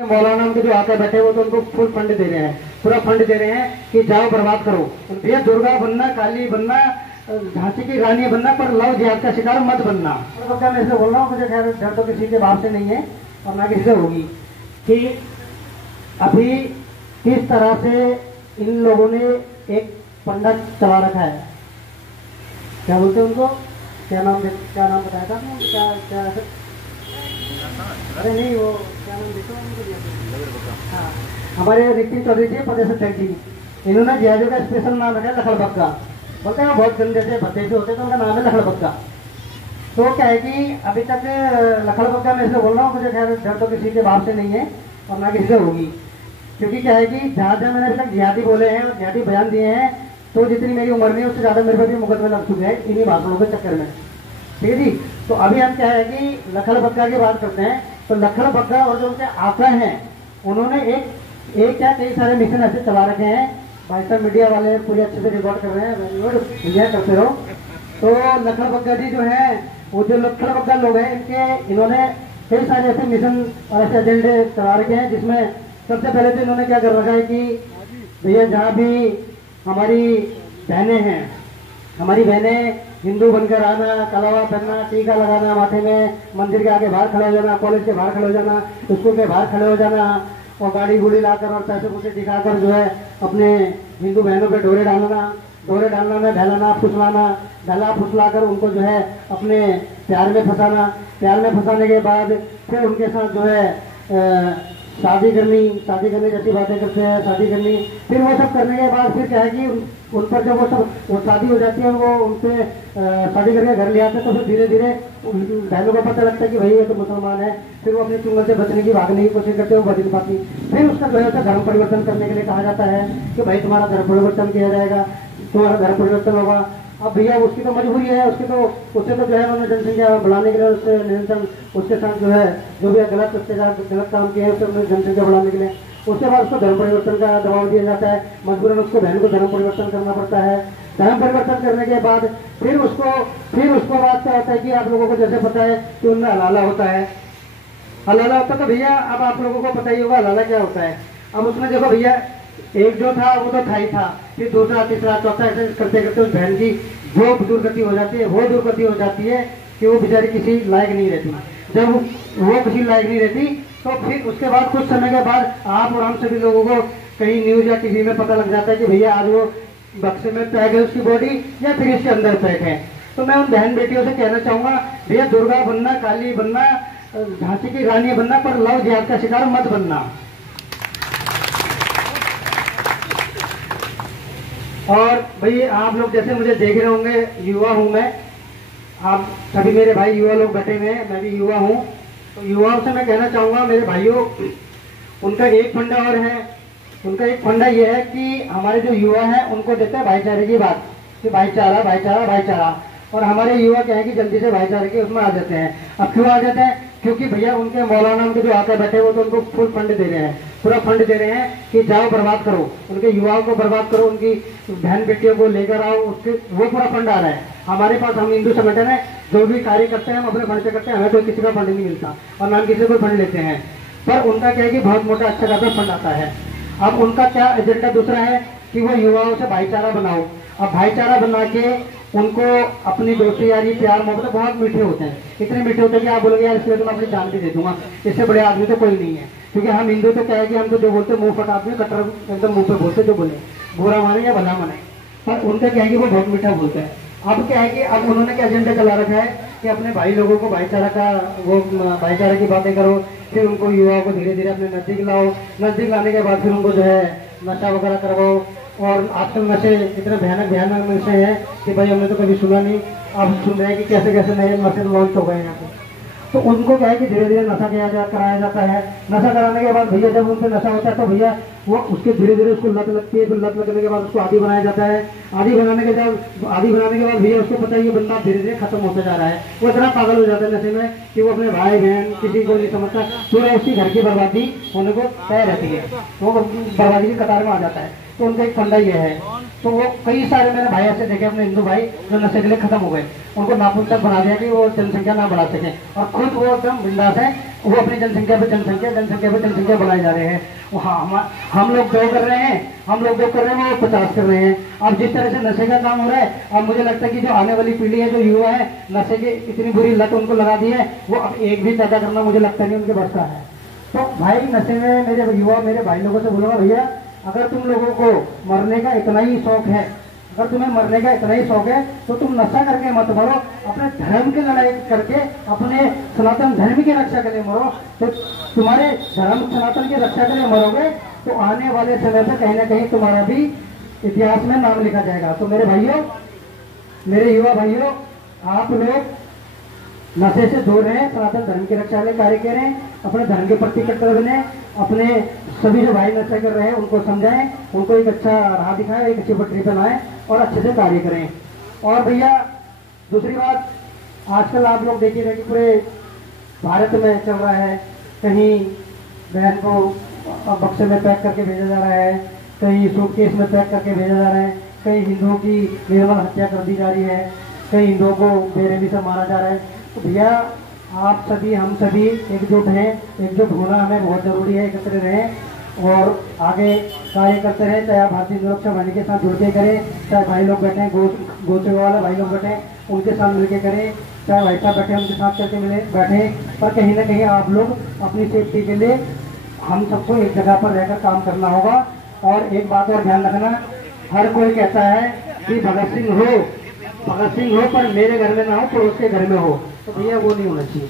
मौलाना उनके जो आकर बैठे वो तो उनको फुल फंड दे रहे हैं, पूरा फंड दे रहे हैं कि जाओ बर्बाद करो। भैया दुर्गा बनना, काली बनना, झांसी की रानी बनना, पर लव जिहाद का शिकार मत बनना। मैं इसलिए बोल रहा हूँ, मुझे खैर डर तो किसी के बाप से नहीं है और ना किसी से होगी, कि अभी किस तरह से इन लोगों ने एक पंडित चला रखा है, क्या बोलते हैं उनको, क्या नाम बताया था आपने, क्या अरे नहीं वो क्या नाम देखो उनको, हाँ हमारे नितिन चौधरी जी प्रदेश अध्यक्ष जी, इन्होंने जिहादियों का स्पेशल नाम रखा है लखड़बग्गा। बोलते हैं बहुत गंदे से भद्दे से होते तो उनका नाम है लखड़बग्गा। तो क्या है कि अभी तक लखड़बग्गा में इसलिए बोल रहा हूँ, मुझे खैर डर तो किसी के बाप से नहीं है और ना किसी से होगी, क्योंकि क्या है कि जहाँ जहाँ मैंने अभी तक जिहादी बोले हैं और जिहादी बयान दिए हैं, तो जितनी मेरी उम्र नहीं है उससे ज़्यादा मेरे पर भी मुकदमे लग चुके हैं इन्हीं भाषणों के चक्कर में, ठीक है जी। तो अभी हम क्या है कि लखड़बग्गा की बात करते हैं। तो लखड़बग्गा और जो उनके आका हैं, उन्होंने एक क्या कई सारे मिशन ऐसे चला रखे हैं। भाई साहब मीडिया वाले पूरे अच्छे से रिकॉर्ड कर रहे हैं, मीडिया करते रहो। तो लखड़बग्गा जी जो है, वो जो लखड़बग्गा लोग हैं, इन्होंने कई सारे ऐसे मिशन और ऐसे एजेंडे चला रखे हैं, जिसमें सबसे पहले तो इन्होंने क्या कर रखा है कि भैया जहाँ भी हमारी बहनें हैं, हमारी बहनें हिंदू बनकर आना, कलावा पहनना, टीका लगाना माथे में, मंदिर के आगे बाहर खड़े हो जाना, कॉलेज के बाहर खड़े हो जाना, स्कूल के बाहर खड़े हो जाना और गाड़ी गुड़ी लाकर और पैसे पूसे दिखाकर जो है अपने हिंदू बहनों पे डोरे डालना में बहलाना, फुसलाना, ढला फुसलाकर उनको जो है अपने प्यार में फंसाने के बाद फिर उनके साथ जो है शादी करनी जैसी बातें करते हैं, शादी करनी। फिर वो सब करने के बाद फिर क्या है कि उन पर जब वो शादी हो जाती है, वो उनसे शादी करके घर ले आते हैं, तो फिर धीरे धीरे बहनों को पता लगता है कि भाई ये तो मुसलमान है। फिर वो अपनी चुंगल से बचने की, भागने की कोशिश करते हैं, वो बच नहीं पाती। फिर उसका जो है धर्म परिवर्तन करने के लिए कहा जाता है कि भाई तुम्हारा धर्म परिवर्तन किया जाएगा, तुम्हारा धर्म परिवर्तन होगा। अब भैया उसकी तो मजबूरी है, उससे तो जो है उन्होंने जनसंख्या बढ़ाने के लिए उससे निरंतर उसके साथ जो है जो भी गलत अत्याचार गलत काम किए हैं उससे उन्होंने जनसंख्या बढ़ाने के लिए, उसके बाद उसको धर्म परिवर्तन का दबाव दिया जाता है। मजबूरन उसको बहन को धर्म परिवर्तन करना पड़ता है। धर्म परिवर्तन करने के बाद फिर उसको बात क्या होता है कि आप लोगों को जैसे पता है कि उनमें हलाला होता है। हलाला होता तो भैया अब आप लोगों को पता ही होगा हलाला क्या होता है। अब उसमें देखो भैया, एक जो था वो तो था ही था, फिर दूसरा तीसरा चौथा ऐसे करते करते उस बहन की जो दुर्गति हो जाती है, वो दुर्गति हो जाती है कि वो बेचारी किसी लायक नहीं रहती। जब वो किसी लायक नहीं रहती तो फिर उसके बाद कुछ समय के बाद आप और हम सभी लोगों को कहीं न्यूज या टीवी में पता लग जाता है कि भैया आज वो बक्से में पैक है उसकी बॉडी या फिर इसके अंदर पैक है। तो मैं उन बहन बेटियों से कहना चाहूंगा, भैया दुर्गा बनना, काली बनना, झांसी की रानी बनना, पर लव जिहाद का शिकार मत बनना। और भाई आप लोग जैसे मुझे देख रहे होंगे, युवा हूं मैं, आप सभी मेरे भाई युवा लोग बैठे हुए हैं, मैं भी युवा हूं। तो युवाओं से मैं कहना चाहूंगा मेरे भाइयों, उनका एक फंडा और है। उनका एक फंडा यह है कि हमारे जो युवा हैं उनको देते हैं भाईचारे की बात, कि भाईचारा भाईचारा भाईचारा। और हमारे युवा क्या है कि जल्दी से भाईचारे के उसमें आ जाते हैं। अब क्यों आ जाते हैं? क्योंकि भैया उनके मौलाना उनके जो आकर बैठे वो तो उनको फुल फंड दे रहे हैं, पूरा फंड दे रहे हैं कि जाओ बर्बाद करो, उनके युवाओं को बर्बाद करो, उनकी बहन बेटियों को लेकर आओ, उसके वो पूरा फंड आ रहा है हमारे पास। हम हिंदू संगठन है, जो भी कार्य करते हैं हम अपने फंड से करते हैं, हमें कोई किसी का फंड नहीं मिलता और ना किसी को फंड लेते हैं। पर उनका क्या है कि बहुत मोटा अच्छा खासा फंड आता है। अब उनका क्या एजेंडा दूसरा है कि वो युवाओं से भाईचारा बनाओ। अब भाईचारा बना के उनको अपनी दोस्ती यारी प्यार मोहब्बत बहुत मीठे होते हैं, इतने मीठे होते हैं कि आप बोलोगे यार इसलिए तो मैं अपनी जान भी दे दूंगा, इससे बड़े आदमी तो कोई नहीं है। क्योंकि हम हिंदू तो क्या है कि हम तो जो बोलते मुंह फट आदमी कट्टर एकदम मुंह पे बोलते, जो बोले बुरा माने या भला माने। पर उनका क्या है कि वो बहुत मीठा बोलते हैं। अब क्या है कि अब उन्होंने क्या एजेंडा चला रखा है कि अपने भाई लोगों को भाईचारा का वो भाईचारा की बातें करो, फिर उनको युवाओं को धीरे धीरे अपने नजदीक लाओ, नजदीक लाने के बाद फिर उनको जो है नशा वगैरह करवाओ। और आजकल नशे इतने भयानक नशे हैं कि भाई हमने तो कभी सुना नहीं, अब सुन रहे हैं कि कैसे कैसे नए नशे लॉन्च हो गए हैं यहाँ पे। तो उनको क्या है कि धीरे धीरे नशा कराया जाता है। नशा कराने के बाद भैया जब उनसे नशा होता है तो भैया वो उसके धीरे धीरे उसको लत लगती है, फिर लत लगने के बाद उसको आदी बनाया जाता है। आदी बनाने के बाद भैया उसको पता है ये बंदा धीरे धीरे खत्म होता जा रहा है। वो इतना पागल हो जाता है नशे में कि वो अपने भाई बहन किसी को नहीं समझता, पूरा उसकी घर की बर्बादी होने को तय रहती है, वो बर्बादी की कतार में आ जाता है। तो उनका एक फंडा ये है। तो वो कई सारे मैंने भाई ऐसे देखे अपने हिंदू भाई जो नशे के लिए खत्म हो गए, उनको नापुंसक बना दिया कि वो जनसंख्या ना बढ़ा सके, और खुद वो एकदम बिंदास है वो अपनी जनसंख्या पे जनसंख्या बढ़ाए जा रहे हैं। हम लोग जो कर रहे हैं, वो 50 कर रहे हैं। अब जिस तरह से नशे का काम हो रहा है, अब मुझे लगता है कि जो आने वाली पीढ़ी है, जो युवा है, नशे की इतनी बुरी लत उनको लगा दी है, वो अब एक भी पैदा करना मुझे लगता नहीं उनके बस का है। तो भाई नशे में मेरे युवा, मेरे भाई लोगों से बोलूंगा, भैया अगर तुम लोगों को मरने का इतना ही शौक है, अगर तुम्हें मरने का इतना ही शौक है, तो तुम नशा करके मत मरो, अपने धर्म की लड़ाई करके, अपने सनातन धर्म की रक्षा के लिए मरो। तो तुम्हारे धर्म सनातन की रक्षा के लिए मरोगे तो आने वाले समय में कहीं ना कहीं तुम्हारा भी इतिहास में नाम लिखा जाएगा। तो मेरे भाइयों, मेरे युवा भाइयों, आप लोग नशे से दूर रहें, सनातन धर्म की रक्षा में कार्य करें, अपने धर्म के प्रति कट्टर बने, अपने सभी जो भाई नशा कर रहे हैं उनको समझाएं, उनको एक अच्छा राह दिखाएं, एक अच्छी पटरी पर लाएं और अच्छे से कार्य करें। और भैया दूसरी बात, आजकल आप लोग देखिएगा कि पूरे भारत में चल रहा है, कहीं बहन को बक्से में पैक करके भेजा जा रहा है, कहीं सूटकेस में पैक करके भेजा जा रहा है, कहीं हिंदुओं की निर्मल हत्या कर दी जा रही है, कहीं हिंदुओं को बेरहमी से मारा जा रहा है। तो भैया आप सभी, हम सभी एकजुट हैं, एकजुट होना हमें बहुत जरूरी है, एकत्र रहें और आगे कार्य करते रहें। चाहे आप भारतीय सुरक्षा वाहिनी के साथ जुड़ के करें, चाहे भाई लोग बैठे गो सेवा वाला भाई लोग बैठे उनके साथ मिलकर करें, चाहे भाई साहब बैठे उनके साथ करके बैठे, पर कहीं ना कहीं आप लोग अपनी सेफ्टी के लिए हम सबको एक जगह पर रहकर काम करना होगा। और एक बात और ध्यान रखना, हर कोई कहता है कि भगत सिंह हो पर मेरे घर में ना हो, पड़ोस के घर में हो, तो भैया वो नहीं होना चाहिए।